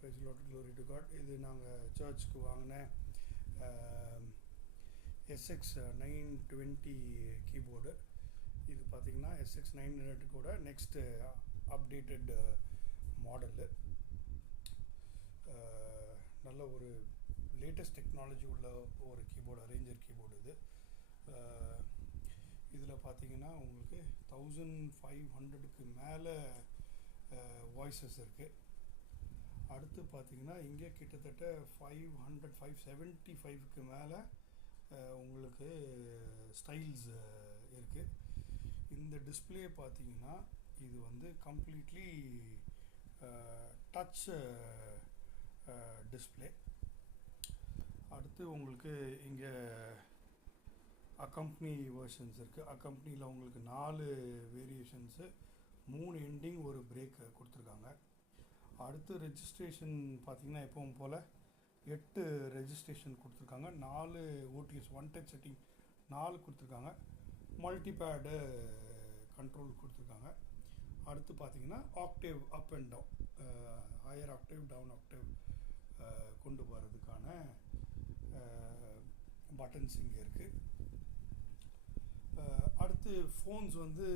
praise the Lord, glory to God. இது நாங்கள் சர்ச்சுக்கு வாங்கின SX 920 கீபோர்டு. இது பார்த்திங்கன்னா SX 900 கூட நெக்ஸ்ட்டு அப்டேட்டட் மாடலு. நல்ல ஒரு லேட்டஸ்ட் டெக்னாலஜி உள்ள ஒரு கீபோர்டு, அரேஞ்சர் கீபோர்டு இது. இதில் பார்த்திங்கன்னா உங்களுக்கு 1500க்கு மேலே வாய்ஸஸ் இருக்குது. அடுத்து பார்த்திங்கன்னா இங்கே கிட்டத்தட்ட 575க்கு மேலே உங்களுக்கு ஸ்டைல்ஸ் இருக்குது. இந்த டிஸ்பிளே பார்த்திங்கன்னா இது வந்து கம்ப்ளீட்லி டச் டிஸ்பிளே. அடுத்து உங்களுக்கு இங்கே அக்கம்பனி வெர்ஷன்ஸ் இருக்குது. அக்கம்பனியில் உங்களுக்கு 4 வேரியேஷன்ஸு, 3 எண்டிங், ஒரு பிரேக் கொடுத்துருக்காங்க. அடுத்து ரெஜிஸ்ட்ரேஷன் பார்த்திங்கன்னா எப்பவும் போல் 8 ரெஜிஸ்ட்ரேஷன் கொடுத்துருக்காங்க. 4 OTS ஒன் டச் செட்டிங் 4 கொடுத்துருக்காங்க. மல்டிபேடு கண்ட்ரோல் கொடுத்துருக்காங்க. அடுத்து பார்த்திங்கன்னா octave up and down, higher octave down octave கொண்டு போகிறதுக்கான பட்டன்ஸ் இங்கே இருக்குது. அடுத்து ஃபோன்ஸ் வந்து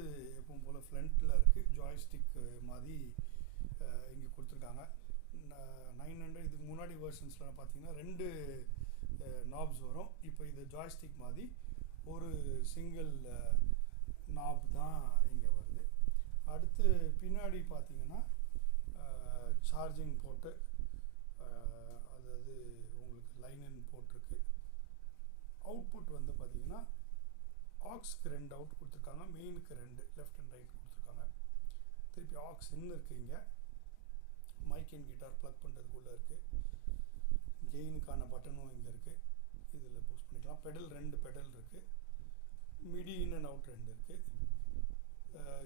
எப்பவும் போல் ஃப்ரண்ட்டில் இருக்குது. ஜாய்ஸ்டிக் மாதிரி இங்கே கொடுத்துருக்காங்க. 900 இதுக்கு முன்னாடி வெர்ஷன்ஸில் பார்த்திங்கன்னா 2 நாப்ஸ் வரும். இப்போ இது ஜாய்ஸ்டிக் மாதிரி ஒரு சிங்கிள் நாப் தான் இங்கே வருது. அடுத்து பின்னாடி பார்த்திங்கன்னா சார்ஜிங் போர்ட்டு, அதாவது உங்களுக்கு லைன் போட்டிருக்கு. அவுட்புட் வந்து பார்த்திங்கன்னா ஆக்ஸ்க்கு 2 அவுட் கொடுத்துருக்காங்க, மெயினுக்கு 2, லெஃப்ட் அண்ட் ரைட் கொடுத்துருக்காங்க. திருப்பி ஆக்ஸ் இன்னும் இருக்குது. இங்கே மைக் அண்ட் கிட்டார் ப்ளக் பண்ணுறதுக்குள்ளே இருக்குது. கெயினுக்கான பட்டனும் இங்கே இருக்குது, இதில் பூஸ் பண்ணிக்கலாம். பெடல் 2 பெடல் இருக்குது. மிடி இன் அண்ட் அவுட் 2 இருக்குது.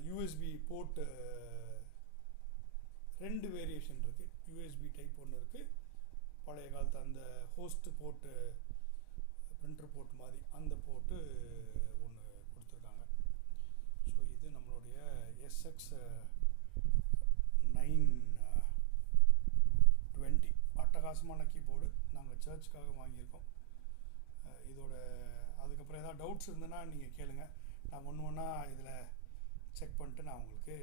யூஎஸ்பி போர்ட்டு 2 வேரியேஷன் இருக்குது. யூஎஸ்பி டைப் ஒன்று இருக்குது, பழைய காலத்து அந்த ஹோஸ்ட் போர்ட்டு, பிரிண்டர் போர்ட் மாதிரி அந்த போர்ட்டு ஒன்று கொடுத்துருக்காங்க. ஸோ இது நம்மளுடைய SX 920 அட்டகாசமான கீபோர்டு. நாங்கள் சர்ச்சுக்காக வாங்கியிருக்கோம். இதோட அதுக்கப்புறம் ஏதாவது டவுட்ஸ் இருந்ததுன்னா நீங்கள் கேளுங்கள். நான் ஒன்று ஒன்றா இதில் செக் பண்ணிட்டு நான் உங்களுக்கு